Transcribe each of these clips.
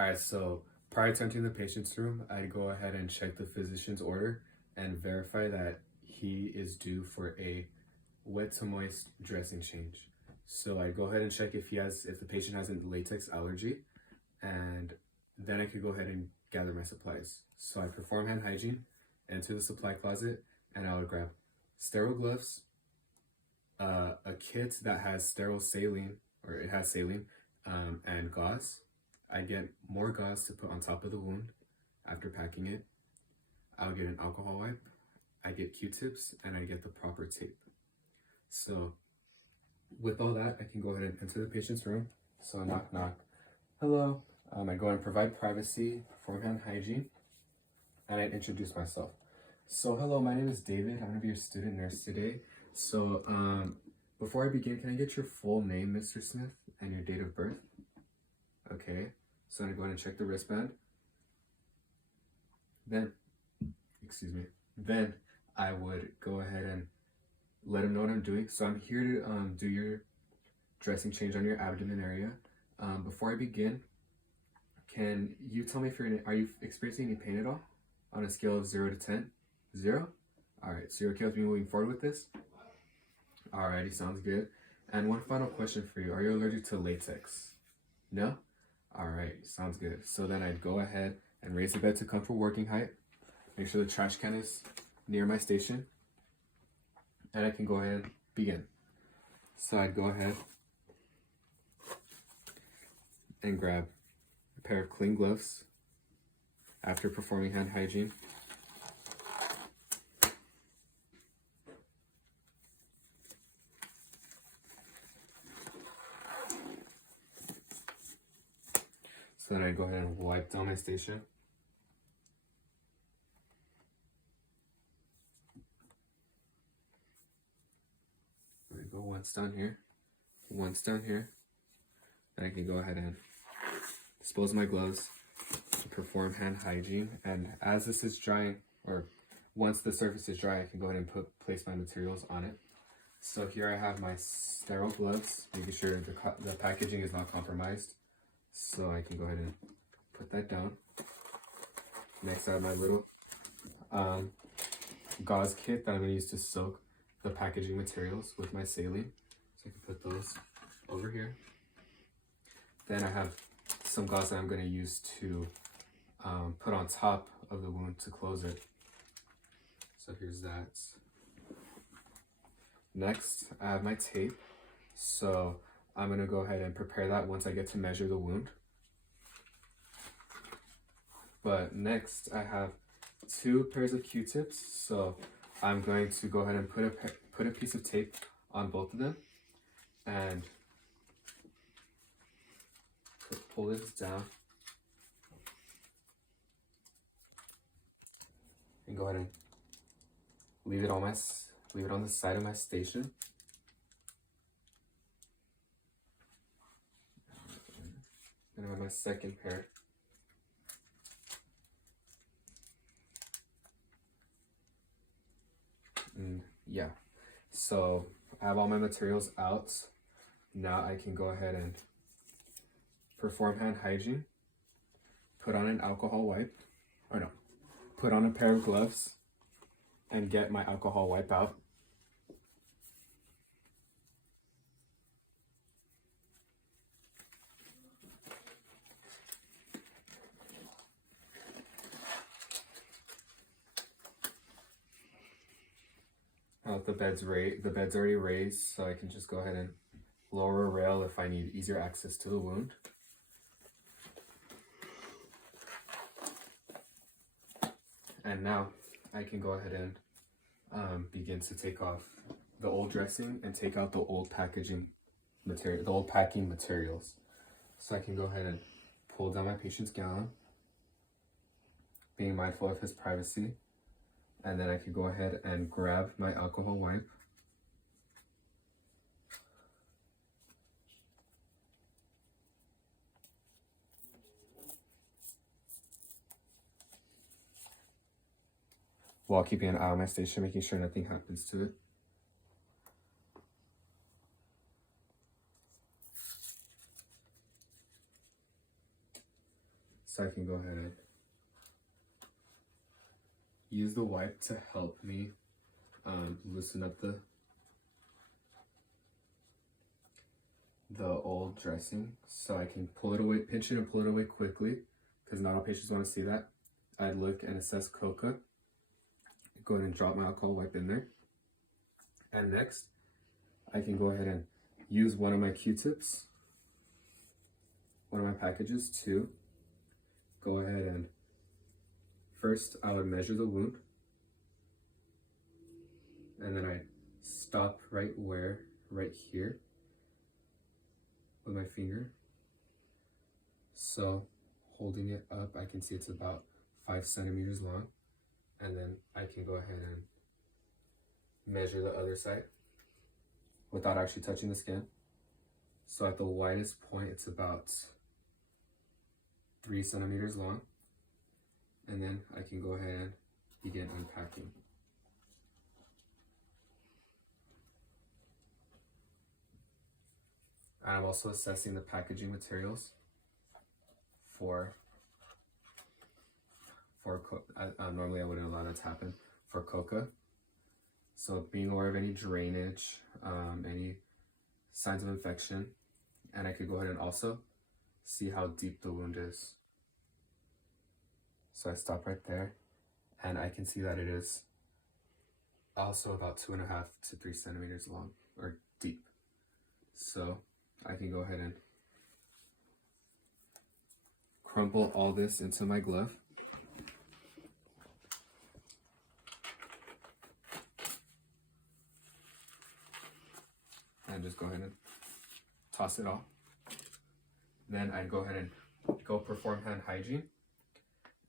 All right, so prior to entering the patient's room, I'd go ahead and check the physician's order and verify that he is due for a wet to moist dressing change. So I'd go ahead and check if the patient has a latex allergy, and then I could go ahead and gather my supplies. So I perform hand hygiene, enter the supply closet, and I would grab sterile gloves, a kit that has sterile saline, or it has saline, and gauze. I get more gauze to put on top of the wound after packing it. I'll get an alcohol wipe, I get Q-tips, and I get the proper tape. So with all that, I can go ahead and enter the patient's room. So knock, knock. Hello. I go and provide privacy, perform hand hygiene, and I introduce myself. So hello, my name is David. I'm gonna be your student nurse today. So before I begin, can I get your full name, Mr. Smith, and your date of birth? Okay, so I'm gonna go ahead and check the wristband. Then I would go ahead and let him know what I'm doing. So I'm here to do your dressing change on your abdomen area. Before I begin, can you tell me if are you experiencing any pain at all on a scale of 0 to 10? 0? All right, so you're okay with me moving forward with this? Alrighty, sounds good. And one final question for you. Are you allergic to latex? No? Alright, sounds good. So then I'd go ahead and raise the bed to comfortable working height. Make sure the trash can is near my station. And I can go ahead and begin. So I'd go ahead and grab a pair of clean gloves after performing hand hygiene. So then I go ahead and wipe down my station. I go once down here, once down here. Then I can go ahead and dispose of my gloves, perform hand hygiene, and as this is drying, or once the surface is dry, I can go ahead and place my materials on it. So here I have my sterile gloves, making sure the packaging is not compromised. So I can go ahead and put that down. Next I have my little gauze kit that I'm going to use to soak the packaging materials with my saline. So I can put those over here. Then I have some gauze that I'm going to use to put on top of the wound to close it. So here's that. Next, I have my tape. So I'm going to go ahead and prepare that once I get to measure the wound. But next, I have 2 pairs of Q-tips. So I'm going to go ahead and put a piece of tape on both of them and pull this down and go ahead and leave it on the side of my station. Then I have my second pair. Yeah, so I have all my materials out. Now I can go ahead and perform hand hygiene, put on an alcohol wipe, put on a pair of gloves and get my alcohol wipe out. The bed's already raised, so I can just go ahead and lower a rail if I need easier access to the wound. And now I can go ahead and begin to take off the old dressing and take out the old packaging material, the old packing materials. So I can go ahead and pull down my patient's gown, being mindful of his privacy. And then I could go ahead and grab my alcohol wipe. While keeping an eye on my station, making sure nothing happens to it. So I can go ahead and use the wipe to help me loosen up the old dressing, so I can pull it away, pinch it and pull it away quickly, because not all patients want to see that. I'd look and assess coca. Go ahead and drop my alcohol wipe in there. And next, I can go ahead and use one of my Q-tips, one of my packages, to go ahead and first I would measure the wound, and then I stop right here with my finger. So holding it up, I can see it's about 5 centimeters long, and then I can go ahead and measure the other side without actually touching the skin. So at the widest point, it's about 3 centimeters long, and then I can go ahead and begin unpacking. And I'm also assessing the packaging materials for normally I wouldn't allow that to happen for coca. So being aware of any drainage, any signs of infection, and I could go ahead and also see how deep the wound is. So I stop right there, and I can see that it is also about 2.5 to 3 centimeters long or deep. So I can go ahead and crumple all this into my glove. And just go ahead and toss it off. Then I'd go ahead and go perform hand hygiene.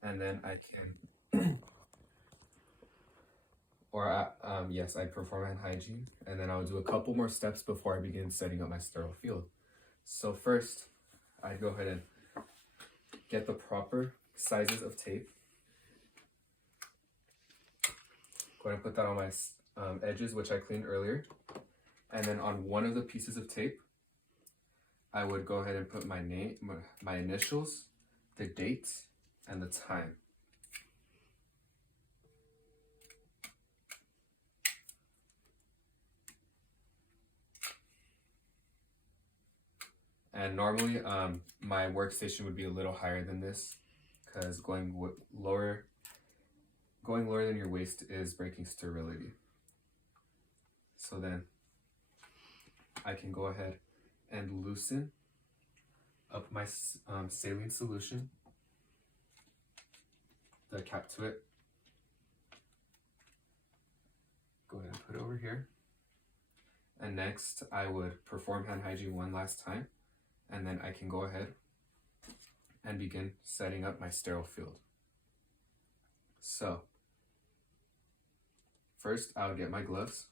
And then I can, yes, I'd perform hand hygiene. And then I'll do a couple more steps before I begin setting up my sterile field. So first, I'd go ahead and get the proper sizes of tape. Go ahead and put that on my edges, which I cleaned earlier. And then on one of the pieces of tape, I would go ahead and put my name, my initials, the date, and the time. And normally, my workstation would be a little higher than this, because going lower than your waist is breaking sterility. So then I can go ahead and loosen up my saline solution, the cap to it. Go ahead and put it over here. And next, I would perform hand hygiene one last time, and then I can go ahead and begin setting up my sterile field. So first, I would get my gloves.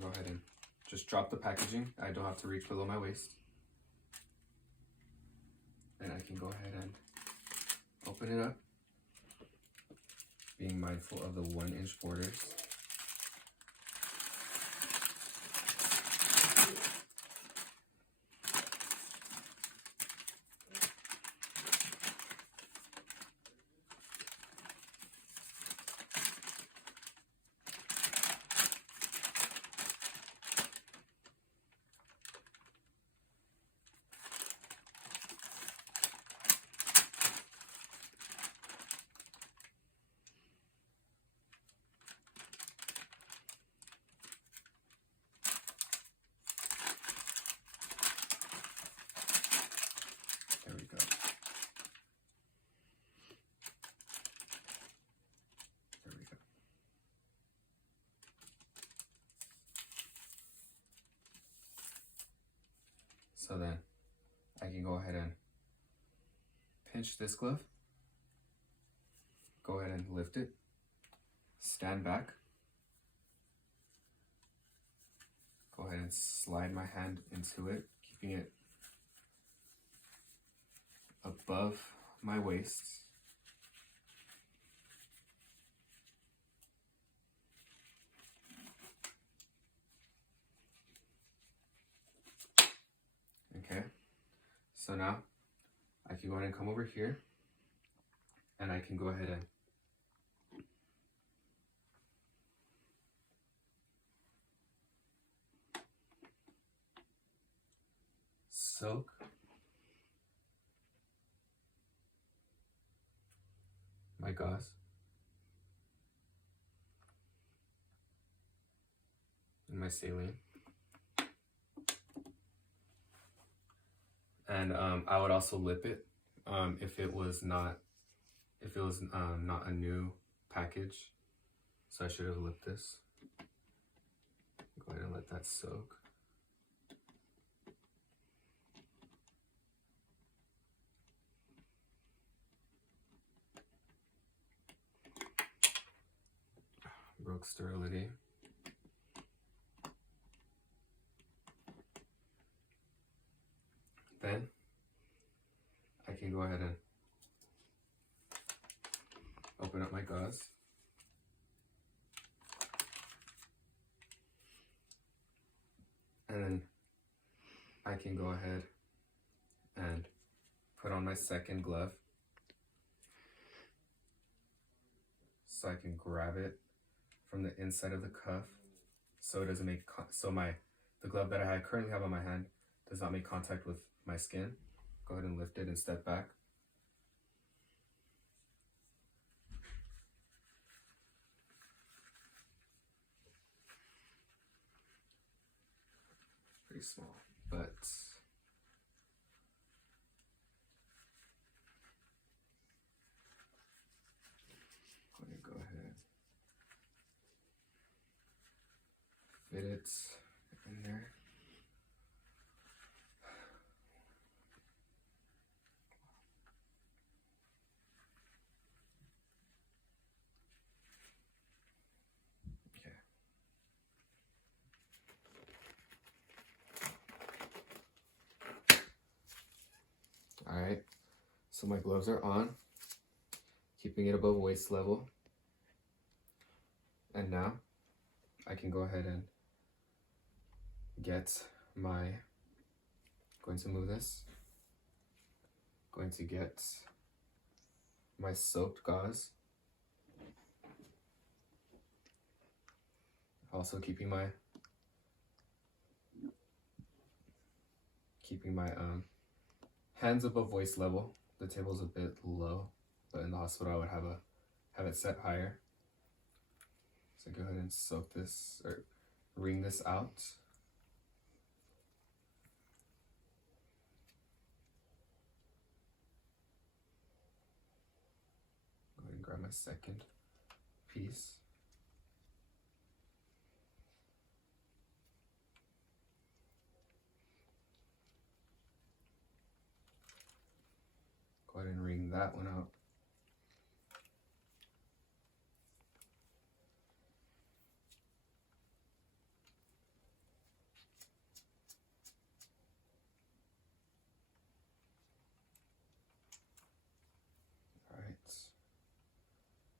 Go ahead and just drop the packaging. I don't have to reach below my waist. And I can go ahead and open it up, being mindful of the 1-inch borders. There we go. There we go. So then I can go ahead and pinch this glove, go ahead and lift it, stand back, and slide my hand into it, keeping it above my waist. Okay, so now I can go ahead and come over here, and I can go ahead and soak my gauze and my saline. And I would also lip it if it was not a new package. So I should have lipped this. Go ahead and let that soak. Broke sterility. Then I can go ahead and open up my gauze. And then I can go ahead and put on my second glove. So I can grab it from the inside of the cuff, so it doesn't make the glove that I currently have on my hand does not make contact with my skin. Go ahead and lift it and step back. Pretty small, but go ahead, fit it in there. Okay. All right, so my gloves are on, keeping it above waist level. And now I can go ahead and going to move this, going to get my soaked gauze, also keeping my hands above waist level. The table's a bit low, but in the hospital I would have it set higher. So go ahead and soak this, or wring this out. Go ahead and grab my second piece. Go ahead and wring that one out.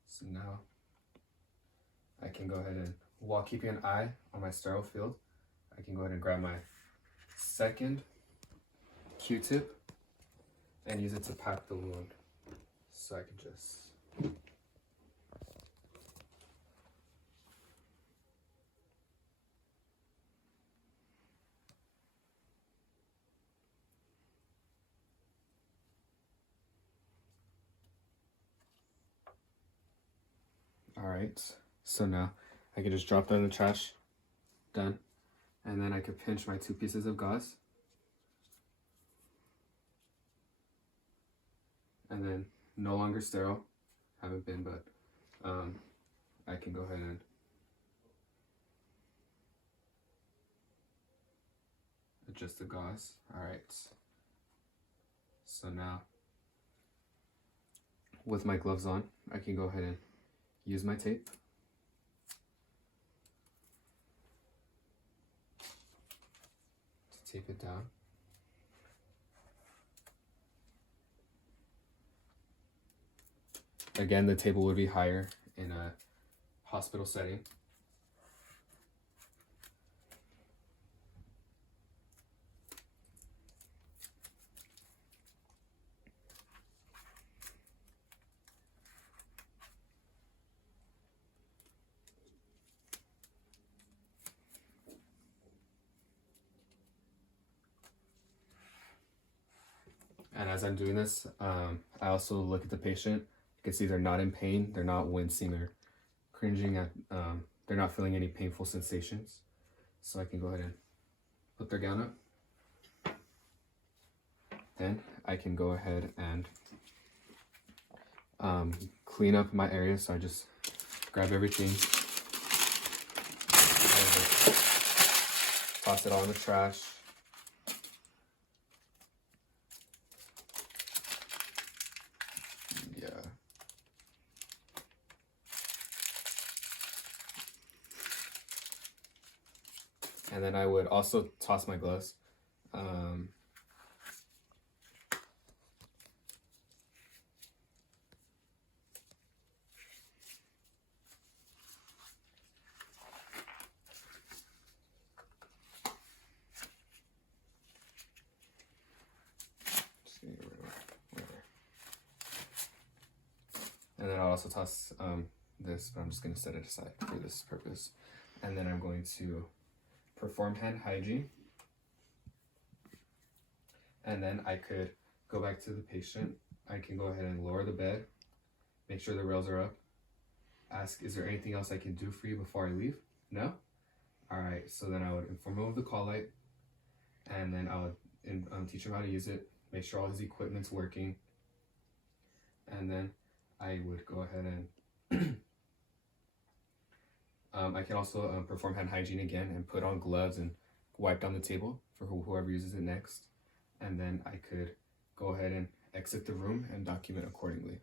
So now I can go ahead and, while keeping an eye on my sterile field, I can go ahead and grab my second Q-tip and use it to pack the wound. So I can just all right, so now I can just drop that in the trash. Done. And then I could pinch my 2 pieces of gauze. And then no longer sterile. Haven't been, but I can go ahead and adjust the gauze. All right. So now with my gloves on, I can go ahead and use my tape. tape it down. Again, the table would be higher in a hospital setting. And as I'm doing this, I also look at the patient. You can see they're not in pain, they're not wincing or cringing at, they're not feeling any painful sensations. So I can go ahead and put their gown up. Then I can go ahead and clean up my area. So I just grab everything, toss it all in the trash. And then I would also toss my gloves. And then I'll also toss this, but I'm just going to set it aside for this purpose. And then I'm going to perform hand hygiene. And then I could go back to the patient. I can go ahead and lower the bed, make sure the rails are up, ask, is there anything else I can do for you before I leave? No? All right, so then I would inform him of the call light, and then I would teach him how to use it, make sure all his equipment's working, and then I would go ahead and I can also perform hand hygiene again and put on gloves and wipe down the table for whoever uses it next. And then I could go ahead and exit the room and document accordingly.